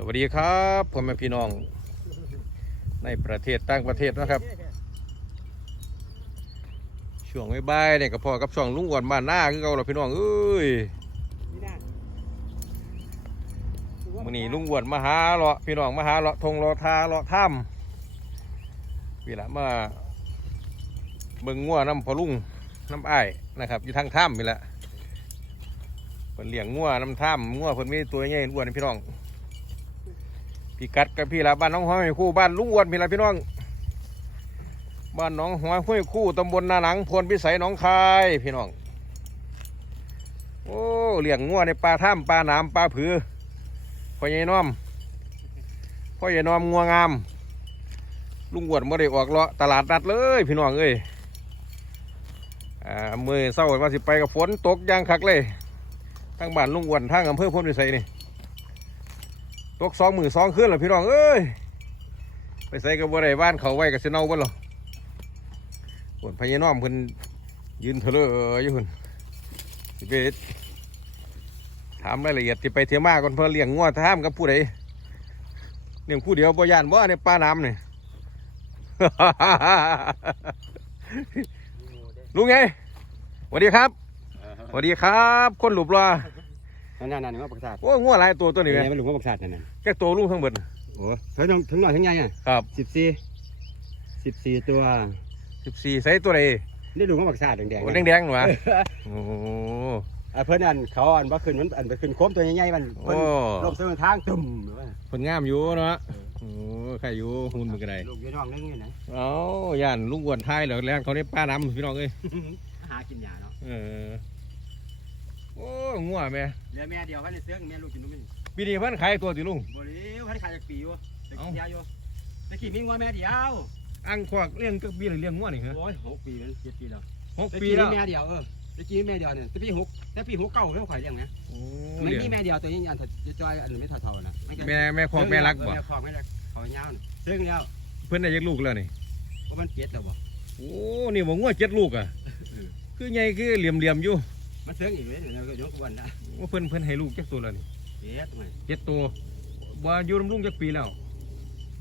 สวัสดีครับพ่อแม่พี่น้องในประเทศต่างประเทศนะครับ ช่วงใบ่ายๆเนี่ยก็พอกับช่องลุงอ้วนบ้านหน้าคือเก่าเราพี่น้องเอ้ยมื้อนี้ลุงอ้วนมาหาเลาะพี่น้องมาหาเลาะทงเลาะทาเลาะถ้ำพี่ละมาเบิ่งงัวน้ำพอลุงน้ำไอ้นะครับอยู่ทางถ้ำนี่แหละเพิ่นเลี้ยงงัวน้ำถ้ำงัวเพิ่นมีตัวใหญ่อ้วนพี่น้อง พี่กัดกับพี่ละบ้านน้องห้อยคู่บ้านลุงอ้วนพี่ละพี่น้อง บ้านน้องหัวห้วยคู่ตำบลนาหนังพลพิสัยหนองคายพี่น้อง โอ้เลี้ยงงัวในปลาถ้ำปลาหนามปลาผือพ่อใหญ่น้อมพ่อใหญ่น้อมงัวงาม ลุงอ้วนไม่ได้ออกเลาะตลาดนัดเลยพี่น้องเอ้ยอ่ามือเศร้ามาสิไปกับฝนตกยางคักเลยทั้งบ้านลุงอ้วนทั้งอำเภอพลพิสัยนี่ ตกสองมือสองขึ้นแล้วพี่น้องเอ้ยไปใส่กับบัวไรบ้านเขาไว้กับเสนาบ้านหรอปวดพญาน้อมเพิ่นยืนเถลออยู่หุ่นสิไปถามรายละเอียดที่ไปเที่ยวมาก่อนเพื่อเลี้ยงงัวท่ามกับผู้ใดเลี้ยงผู้เดียวบ่ยานบ่ในป้าน้ำนี่ยลุงไงสวัสดีครับสวัสดีครับ คนหลุบรอ นั่นนั่นนั่นว่าปักษาทโอ้ยงัวหลายตัวตัวนี้นี่ไงไงมันหลวงว่าปักษาทนั่นน่ะแค่ตัวลุงทั้งหมดโอ้ถึงถึงถึงหน่อยถึงใหญ่อะครับสิบสี่สิบสี่ตัวสิบสี่ใส่ตัวใดนี่หลวงว่าปักษาทแดงแดงโอ้แดงๆหนูวะโอ้โหอะเพิ่นอันเขาอันว่าขึ้นมันอันไปขึ้นโค้มตัวใหญ่ๆมันเพิ่นโอ้ลบเส้นทางตุ่มผลงามอยู่เนาะโอ้ใครอยู่หุ่นมันก็ได้ลูกยี่น้องนึงนี่นะเอ้าย่านลุงอ้วนไทยแล้วแรงเขาได้ป้าน้ำพี่น้องเอ้ยหากินยาเนาะเออโอ้ งัวแม่เหลือแม่เดียวพันในเสื้อแม่ลูกกินนุ่มนี่ปีนี้เพิ่นขายตัวติลุงบ่เลี้ยวพันขายจากปีอยู่ตะเอ้ากี้ยาอยู่ตะกี้มีงัวแม่เดียวอังควักเลี้ยงจักปีหรือเลี้ยงงัวนี่เหรอโอ้ยหกปีมันเจ็ดปีแล้วหกตะปีกี้แล้วมีแม่เดียวเออตะกี้มีแม่เดียวเนี่ยตะปีหกแต่ปีหกเก้าแล้วข่อยเลี้ยงนะโอ้มันเลี้ยงมีแม่เดียวตัวนี้อันจะจอยอันไม่เท่าๆนะนก็แม่แม่คอกแม่รักบ่แม่คอกแม่รักเขาเงาน่ะซึ่งแล้วเพิ่นได้ยักลูกแล้วนี่ว่ามันเจ็ดแล้วบ่โอ้นี่บ่งัวเจ็ดลูกอะคือใหญ่คือเหลี่ยมๆอยู่ มันซึ่งอีกเลยเดี๋ยวเราก็ยกวันนะว่าเพิ่นเพิ่นให้ลูกจักตัวแล้วนี่เจ็ดมันเจ็ดตัวบ่อยู่นำลุงจักปีแล้ว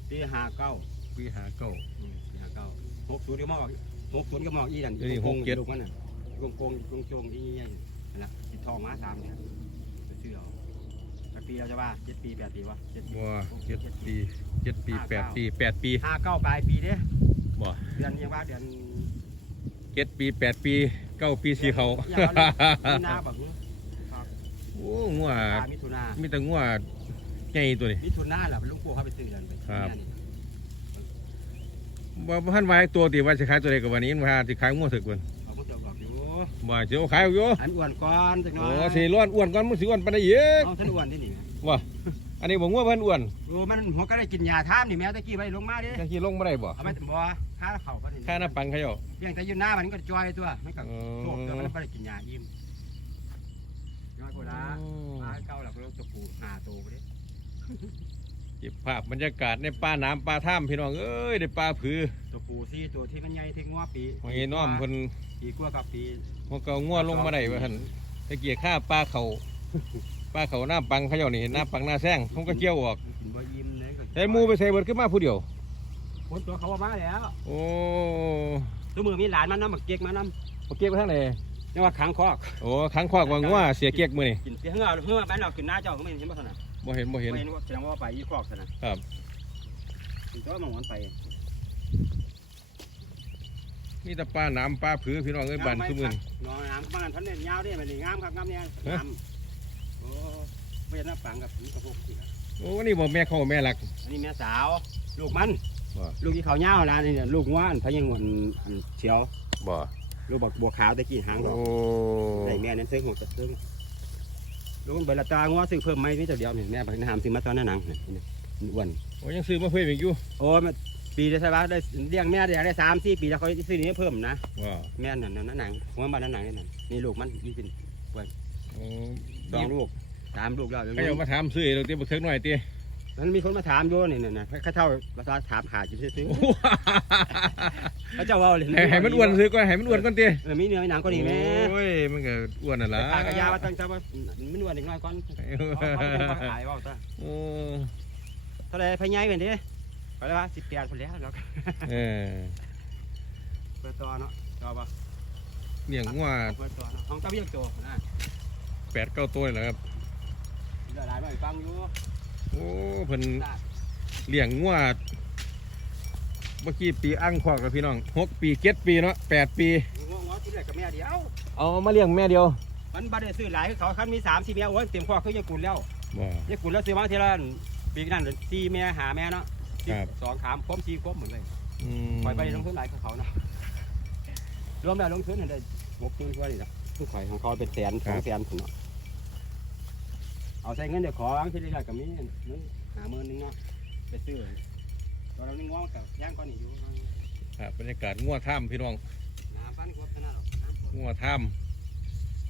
ปีห้าเก้าปีห้าเก้า อืมปีห้าเก้าหกศูนย์ก็มอกหกศูนย์ก็มอกอีนั่นเดี๋ยวนี้โกงหกเจ็ดลูกมันน่ะโกงโกงโกงโจงที่ใหญ่ๆนั่นแหละติดทองมาสามเนี่ยไปซื้อเอาสักปีเราจะว่าเจ็ดปีแปดปีวะเจ็ดปีบ่เจ็ดปีเจ็ดปีแปดปีแปดปีห้าเก้าปลายปีเด้บ่เดือนยังว่าเดือนเจ็ดปีแปดปี เก้าปีสี่เขา อย่างว่ามิถุนาแบบนี้โอ้งัวปลายมิถุนามีแต่งัวใหญ่ตัวนี้ มิถุนาแหละลุงปู่เขาไปซื้อกันไปครับ เนี่ยนี่บ่บ่ทันไว้ตัวติว่าสิขายตัวใดกับวันนี้ว่าสิขายงัวถึกเพิ่นเขาก็จะบอกอยู่บ่สิเอาขายเอาอยู่อันอ้วนก่อนจักหน่โอ้อยสิล้วนอ้วนก่อนมึงสิอ้วนปานใดอีกเอาท่านอ้วนที่นี่อันนี้บ่งัวเพิ่นอ้วนโอ้มันหัวก็ได้กินยาท่ามนี่แม่ตะกี้ไปลงมาดิจังซี่ลงบ่ได้บ่เอาไปบ่ ค่าเข่าก็นี่ค่าหน้าปังเขาเจ้าเพียงแต่อยืนหน้ามันก็จอยตัวมันก็เออโชคตัวมันไม่ได้กินยาอิ่มย้อยโบราณมาเก่าหลักเราตะปูหาโตไปดิเก็บภาพบรรยากาศในป่าน้ำป่าถ้ำพี่น้องเอ้ยในป่าผือตะปูซี่ตัวที่มันใหญ่ที่งัวปีหอยน้อมเพิ่นปีกว่ากับปีพวกเก่างัวลงมาได้ว่าหั่นตะเกียข้าปลาเขาปลาเขาหน้าปังเขาเจ้านี่หน้าปังหน้าแซงผมก็เกี่ยวออกมันกินบ่อิ่มเลยก็ใส่หมูไปใส่เบิดขึ้นมาผู้เดียว คนตัวเขาว่ามาแล้วโอ้ตัวมือมีหลานมันน้ำหมักเก๊กมานมาเก็บไปทางไหนำนี่ว่าขังคอกโอ้ขังคอกว่างัวเสียเกียกมือนี่กินเสียเหือเหือบ้านเราขึ้นหน้าเจ้าเขาไม่เห็นบ่ถนัดบ่เห็นบ่เห็น ไม่เห็นว่าแสดงว่าไปอีคอกถนัดครับตัวมองมันไปมีแต่ปลาน้ำปลาผือพี่น้องเอ้ยบ้านคือมือนี่น้องน้ำบ้านพันเนี่ยยาวเด้มันนี่งามครับงามเนี่ยงามโอ้ไม่เห็นหน้าปังกับผีกระโปงสิครับโอ้นี่บ่แม่เข้าแม่หลักอันนี้แม่สาว ลูกมัน ว่าลูกที่เขาเงาร้านนี่เนี่ยลูกง้วนพะยังงวนอันเฉียว บ่ ลูกบักบัวขาวตะกี้หางดอกโอ้ใส่แม่นั้นซื้อหกจะซื้อลูกมันเบลตาง้อซื้อเพิ่มไหมนี่แต่เดียวนี่แม่ไปหามซื้อมาตอนนั้นหนังนี่นี่อ้วน โอ้ยังซื้อมาเพิ่มอีกอยู่โอ้มันปีได้ใช่ปะได้เลี้ยงแม่ได้ได้สามสี่ปีแล้วเขาซื้อนี้เพิ่มนะว่าแม่นั่นนั่นหนังหัวมันนั่นหนังนี่นั่นนี่ลูกมันยี่สิบโอ้สองลูกสามลูกแล้วเขาเอามาถามซื้อเราเตี้ยบ่เทิงหน่อยเตี้ย มันมีคนมาถามอยู่นี่นี่นะเขาเท่าภาษาถามหาจิซื้อโอ้เขาเจ้าว่าเลยให้ให้มันอ้วนซื้อก่อนให้มันอ้วนก่อนเตี้ยเออมีเนื้อมีหนังก็ดีแม่โอ้ยมันก็อ้วนน่ะล่ะตากระยาว่าตั้งใจว่ามันอ้วนอีกน้อยก่อนเขาเขาจะมาขายว่าซะโอ้เท่าไรพะยัยเป็นดิไปแล้วว่าสิบแปดคนแล้วเนาะเออเปิดตัวเนาะจอปะเลี้ยงงัวเปิดตัวเนาะห้องตะเบียงโตนะแปดเก้าตัวนี่แหละครับเดือดร้อนหน่อยฟังอยู่ โอ้เพิ่นได้เลี้ยงงัวเมื่อกี้ปีอั้งควากกับพี่น้องหกปีเจ็ดปีเนาะแปดปีงงๆที่แรกกับแม่เดียว เอามาเลี้ยงแม่เดียว มันบ่ได้ซื้อหลายคือเขาคันมีสามสี่แม่โอ้ยเต็มคอคือยังกุนแล้วบ่ยังกุนแล้วซื้อมาทีละปีนั้นสี่แม่หาแม่เนาะครับสองขามครบสี่ครบหมดเลยอืมปล่อยไปลงทุนหลายกับเขาเนาะรวมแล้วลงทุนเห็นได้หกหมื่นกว่านี่ละคือข่อยของเขาเป็นแสนสองแสนถึงเนาะ เอาใส่เงินเดี๋ยวขออังที่ได้กับมีเงินหาหมื่นหนึงเนาะไปซื้อตอนเรานึ่งว่างกับย่างก้อนนี่อยู่ครับบรรยากาศงัวถ้ำพี่น้องน้ำปั้นกบขนาดหรอกน้ำกบงัวถ้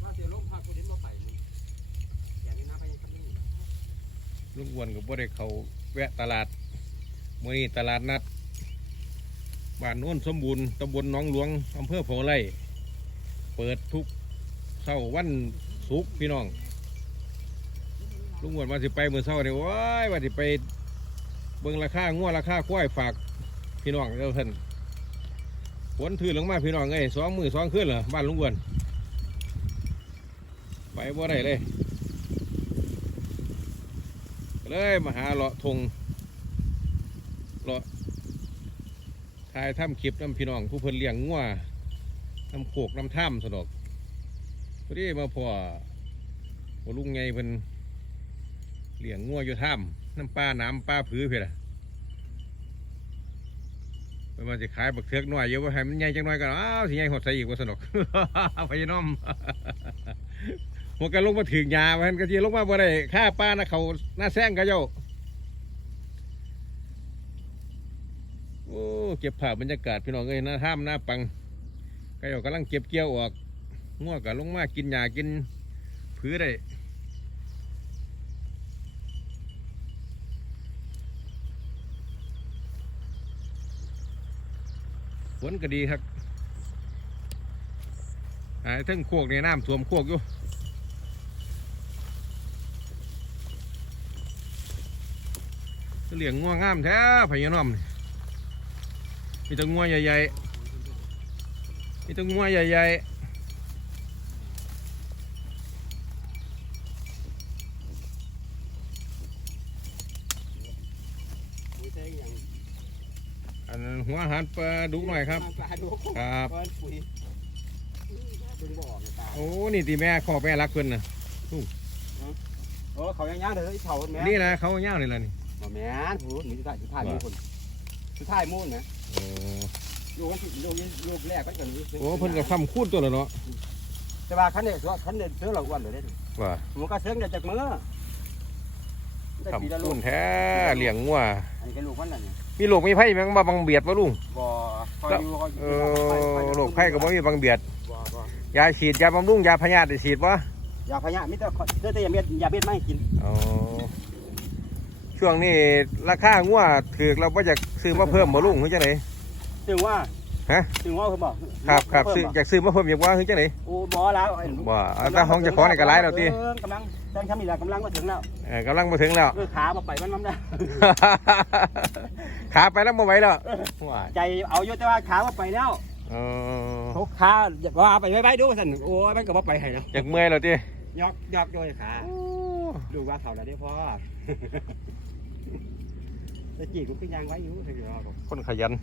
ว่าเสียลมพักกูเห็นว่าไปมึงอย่างนี้น้ำไปกับนี่ำลุงอ้วนกับบ่ได้เขาแวะตลาดมื้อนี้ตลาดนัดบ้านโน้นสมบูรณ์ตำบลหนองหลวงอำเภอโพไร่เปิดทุกเช้าวันศุกร์พี่น้อง ลุงอ้วนว่าสิไปมือเช้าเนี่ยว้ายว่าสิไปเบิ่งราคางัวราคาควยฝากพี่น้องเด้อเพิ่นฝนถือลงมาพี่น้องเอ้ยสองมือสองคืนเหรอบ้านลุงอ้วนไปบ่ได้เลย เลยมาหาเลาะทงเลาะถ่ายทำคลิปน้ำพี่น้องผู้เพิ่นเลี้ยงงัวน้ำโขกน้ำถ้ำสนอกพอดีมาพอพอลุงไงเพิ่น เลี้ยงงัวอยู่ถ้ำน้ำปลาน้ำปลาผือเพื่อเพิ่นมาจะขายบักเทือกน่อยเยอะว่าให้มันใหญ่จังน่อยก็อ้าวสิใหญ่หดใส่อีกว่าสนอกพยน้อมหัวกันลงมาถึงยามันก็จะลงมาบ่ได้ค่าป้านะเขาหน้าแซงกะเจ้าโอ้เก็บภาพบรรยากาศพี่น้องเอ้ยหน้าถ้ำหน้าปังกะเจ้ากำลังเก็บเกี่ยวออกง่วงกับลงมากินหญ้ากินผือได้ ฝนก็ดีครับทั้งโคกในน้ำท่วมโคกอยู่เลี้ยงง่วงงามแท้พญาน้อมมีแตัวง่วใหญ่ๆมีแตัวง่วใหญ่ๆงเซ็งอย่าง ๆอันนั้น หัวอาหารปลาดุกหน่อยครับ ปลาดุกครับ ก้อนปุ๋ยเพิ่งบอกเนี่ยตาโอ้นี่ตีแม่ขอแม่รักเพิ่นนะโอ้เขายังย่างเดี๋ยวไอ้เผาแม่นี่นะเขาย่างเลยล่ะนี่บ่แม่นหูหนีสุดท้ายสุดท้ายมูคนสุดท้ายมูนนะโอ้ลูกกันสิลูกนี้ลูกแรกก็จะมีโอ้เพิ่นก็ซ้ำคูณตัวแล้วเนาะแต่ว่าคันเนี่ยคันเนี่ยซื้อหลังวันเลยเด้ว่ามันก็เสื้อได้จากมือ ได้ปีละซ้ำลูคูกณแท้เลี้ยงงัวอันนี้ก็ลูกมันน่ะเนี่ยมีโรคมีไผ่แมงมาบังเบียดบ่ลุงบ่คอยอยู่คอยอเอยู่อโรคไผ่ก็บ่มีบังเบียดบ่บ่ยาฉีดยาบำรุงยาพยาธิได้ฉีดบ่ยาพยามิแต่เสื้อแต่ยาเม็ดยาเม็ดไม่ให้กินอ๋อช่วงนี้ราคางัวถือเราบ่อยากซื้อมาเพิ่มบ่ลุงคือจังไดถึงว่าฮะถึงว่าเขาบอกครับครับเพิ่ซื้อมอยากซื้อมาเพิ่มอยากว่าคือจังไดโอ้บ่แล้วไอ้บ่เอาแต่ของเจ้าของนี่ก็หลายแล้วติเออกำลังแจ้งคำอีกแล้วกำลังมาถึงแล้วเออกำลังมาถึงแล้วคือขามาไปมันมันได้ ขาไปแล้วบ่ไหวแล้วว้ายใจเอาอยู่แต่ว่าขามาไปแล้วเออเขาขาอย่าว่าไปไปไปดูสั่นโอ้ยมันก็บ่ไปให้แล้วอยากเมื่อยแล้วติยอกยอกโดยขาดูว่าเขาแล้วได้พ่อแต่จีกูก็ยังไว้อยู่ถึงรอผมคนขยัน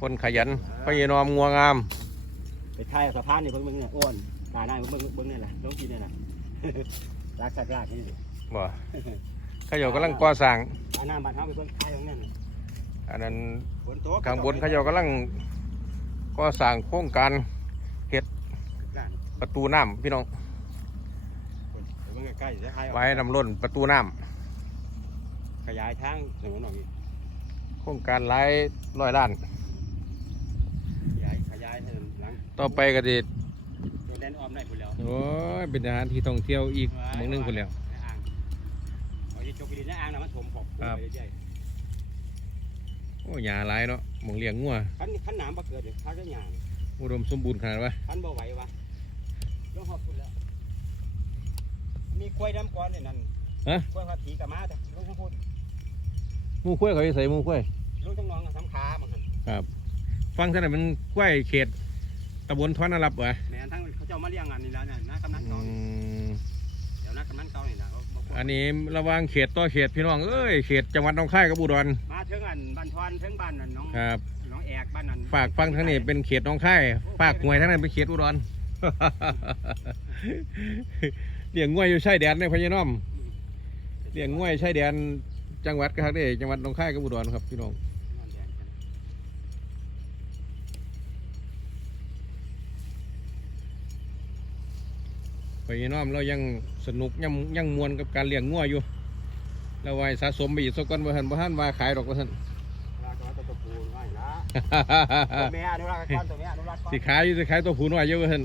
คนขยันพยานอมงัวงาม ไปถ่ายสะพานนี่เพิ่งมึงเนี่ยอ้วนตาได้เพิ่งเพิ่งนี่แหละน้องกินนี่แหละ รักสัตว์รักนี่ดิบ่เขาเจ้ากำลังก่อสร้างอันนั้นบ้านเฮาไปเพิ่งถ่ายตรงนั้นอันนั้นฝนตกข้างบนเขาเจ้ากำลังก่อสร้างโครงการประตูน้ำพี่น้องเพิ่งใกล้ๆจะถ่ายออกไว้นำล้นประตูน้ขยายทางถนนออกอีกำโครงการหลายร้อยล้านขยายขยายถนนหลังต่อไปก็จะโดน แดนออมได้พุ่นแล้วโอ้ยเป็นสถานที่ท่องเที่ยวอีกหมองหนึงคนแล้ว ในอ่างเอาที่จกไปดินในอ่างนะมันถมขอบครับ ไปเรื่อยโอ้ยหญ้าหลายเนาะหมองเลี้ยงงัวๆคันคันน้ำบ่เกิดเดี๋ยวข้าวจะหยางอุดมสมบูรณ์ขนาดวะคันบ่ไหววะลงหอบพุ่นแล้ว มีกล้วยน้ำก้อนเนี่ยนั่นฮะกล้วยพับผีกับม้าแต่ลงข้างพุ่นหมูคุ้ยเขาจะใส่หมูคุ้ยลูกทั้งน้องกับสำขามันหั่นครับฟังท่านนมันกล้วยเขตตำบลทวนารับเหรอแม่นทั้งเขาเจ้ามาเลี้ยงอันนี้แล้วเนี่ยนะกำนันอืเก่ามเดี๋ยวนะกำนันเก่านี่นะเขาบอกว่าอันนี้ระหว่างเขตต่อเขตพี่น้องเอ้ยเขตจังหวัดหนองคายกับอุดรมาถึงอันบ้านทอนถึงบ้านนั่นน้องครับน้องแอกบ้านนั้นฝากฟังทางนี้เป็นเขตหนองคายฝากหวยทางนั้นเป็นเขตอุดร เลี้ยงงวยอยู่ชายแดนในพญาน้อม เลี้ยงงวยชายแดนจังหวัดครับเด้จังหวัดหนองคายกับอุดรครับพี่น้องนอนแดงกัน พญาน้อมเรายังสนุกยังยังมวนกับการเลี้ยงงัวอยู่แล้วไว้สะสมไปอีกสักก้อนบ่ทันบ่ทันว่าขายดอกบ่ทันลากก็ตัวปูนไว้ละตัวแม่อนุรักษ์ก่อนตัวแม่อนุรักษ์ก่อนสิขายอยู่สิขายตัวผู้น้อยเยอะบ่ทัน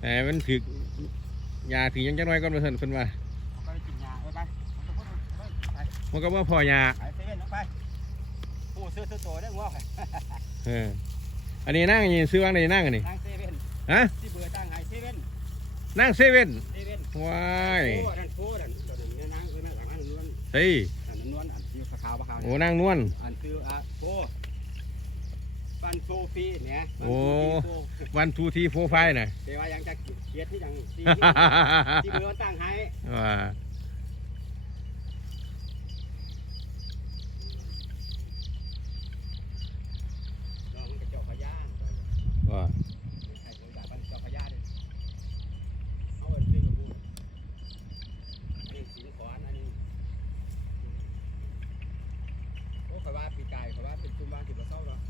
แต่มันถึกยาถึงยังจังน้อยก่อนบ่ทันเพิ่นว่าเอาไปกินยาเอาไปเอาไปมันก็บ่พอยาไปเซเว่นเอาไปปูซื้อซื้อตัวได้งัวไปเอออันนี้นั่งนี่ซื้อวางในนั่งอันนี้ทางเซเว่นฮะที่เบื่อตั้งให้เซเว่น นั่งเซเว่นเซเว่นว้ายโอ้นั่นโค้ดอันตัวนั้นเนี่ยนางเออนั่นหลังนั้นนวลเฮ้ยอันนั้นนวลอันที่ขาวๆขาวโอ้นั่งนวลอันคืออะโค้ฟันโซฟีเนี่ยโอ้วันทูทีโฟไฟน่ะเดี๋ยวว่ายังจะเกียดที่ยังที่ที่เบื่อตั้งให้ว่าเรามันกระจอกขยะ ว่า ใช่ผมอยากมันกระจอกขยะเลยเอาไปซื้อกับกูอันนี้สิงขอนอันนี้โอ้ข ว่าปีกายขว่าเป็นจุ่มบ้านที่เราเศร้าเนาะ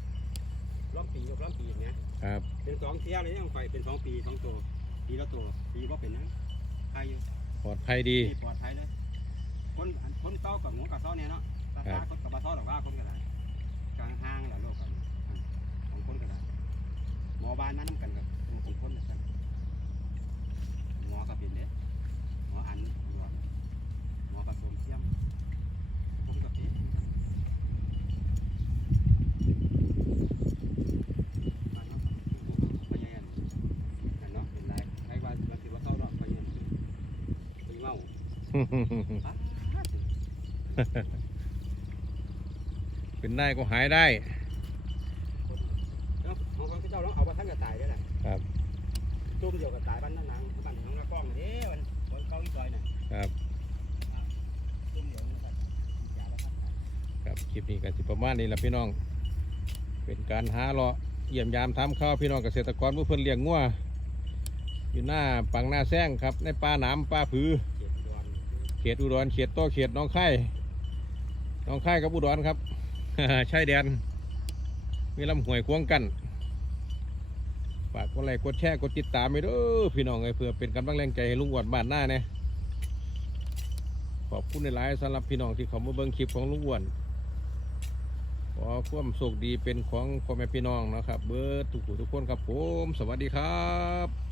ล้อมปีกับล้อมปีเนี่ยครับเป็นสองเที่ยวเลยยังไฟเป็นสองปีสองตัวปีละตัวปีว่าเป็นนั้นใครอยู่ปลอดภัยดีปลอดภัยเลยคนคนเศร้ากับหมูกับเศร้าเนี่ยเนาะตาตาคนกับปลาเศร้าหรอกว่าคนกันไรกลางห้างแหละโลกกันของคนกันไรหมอบ้านนั้นน้ำกันกับของคนกันหมอกับเป็นเด็หมออันหมอหมอผสมเทียมผมกับเป็นอันเนาะพยายามอันเนาะเป็นไรใครว่าบางทีว่าเข้าเนาะพยายามไปเมา เป็นได้ก็หายได้แล้วของเขาเจ้าลองเอาไปทั้งกระต่ายด้วยนะครับจุ่มเดียวกระต่ายบ้านนั่นนังบ้านน้องละกล้องเด้มันคนเขาอีกซอยน่ะครับจุ่มเดียวนี่ก็ยาละพันครับคลิปนี้ก็สิประมาณนี้แหละพี่น้อง เป็นการหาเลาะเยี่ยมยามทำข้าวพี่น้องเกษตรกรผู้เพิ่นเลี้ยงงัวอยู่หน้าปังหน้าแซงครับ ในป่าหนามป่าผือเจ็ดดวนเขตอุดรเขตโต้เขตน้องไข่น้องไข่กับอุดรครับชายแดน มีลำห้วยควงกันฝากกดไลค์กดแชร์กดติดตามไปด้อพี่น้องเอ้ยเพื่อเป็นกำลังแรงใจให้ลุงอวนบ้านหน้าเนี่ยขอบคุณในหลายสำหรับพี่น้องที่เขามาเบิ่งคลิปของลุงอวนขอความโชคดีเป็นของพ่อแม่พี่น้องนะครับ เบิร์ดทุกทุกคนครับผม สวัสดีครับ